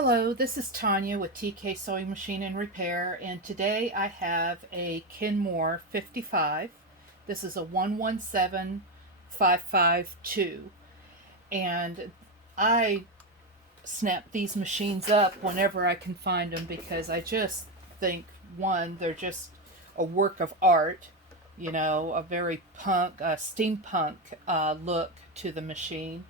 Hello, this is Tanya with TK Sewing Machine and Repair, and today I have a Kenmore 55. This is a 117552, and I snap these machines up whenever I can find them because I just think, one, they're just a work of art, a very steampunk look to the machine.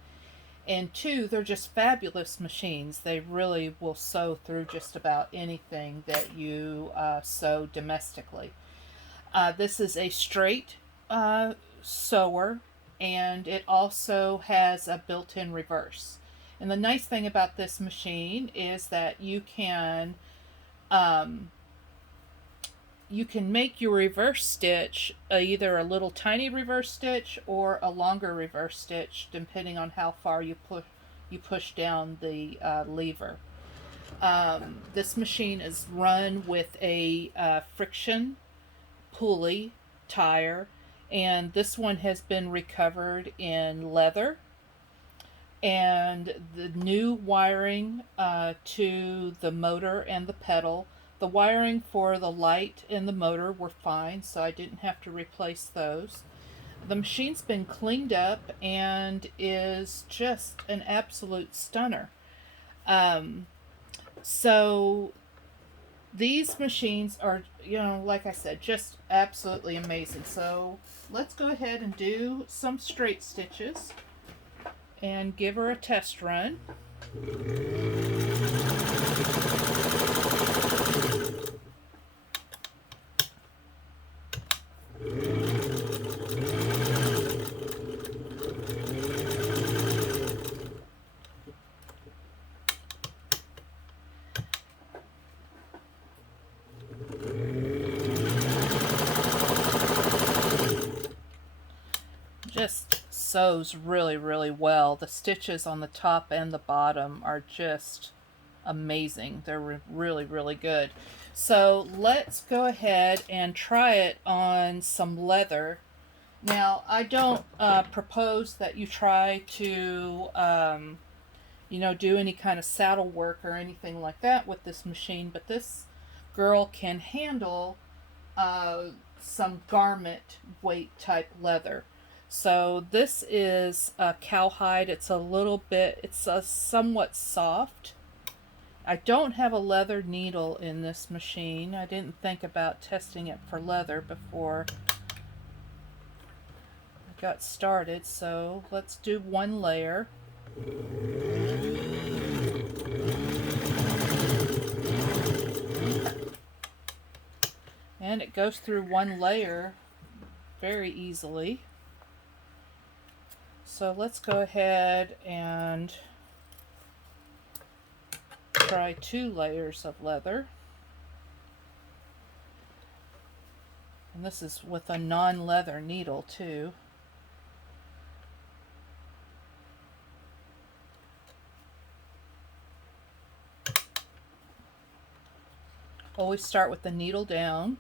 And two, they're just fabulous machines. They really will sew through just about anything that you sew domestically. This is a straight sewer, and it also has a built-in reverse. And the nice thing about this machine is that um, you can make your reverse stitch either a little tiny reverse stitch or a longer reverse stitch, depending on how far you push down the lever. This machine is run with a friction pulley tire, and this one has been recovered in leather. And the new wiring to the motor and the pedal. The wiring for the light and the motor were fine, so I didn't have to replace those. The machine's been cleaned up and is just an absolute stunner. So these machines are, like I said, just absolutely amazing. So let's go ahead and do some straight stitches and give her a test run. Just sews really, really well. The stitches on the top and the bottom are just amazing. They're really, really good. So let's go ahead and try it on some leather. Now, I don't propose that you try to, do any kind of saddle work or anything like that with this machine, but this girl can handle some garment weight type leather. So this is a cowhide. It's somewhat soft. I don't have a leather needle in this machine. I didn't think about testing it for leather before I got started. So let's do one layer. And it goes through one layer very easily. So let's go ahead and try 2 layers of leather. And this is with a non-leather needle too. Always start with the needle down.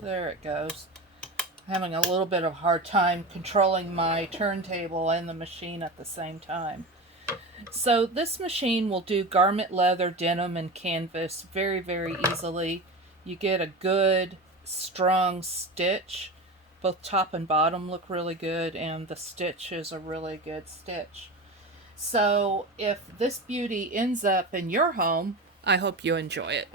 There it goes. I'm having a little bit of a hard time controlling my turntable and the machine at the same time. So this machine will do garment leather, denim, and canvas very, very easily. You get a good, strong stitch. Both top and bottom look really good, and the stitch is a really good stitch. So if this beauty ends up in your home, I hope you enjoy it.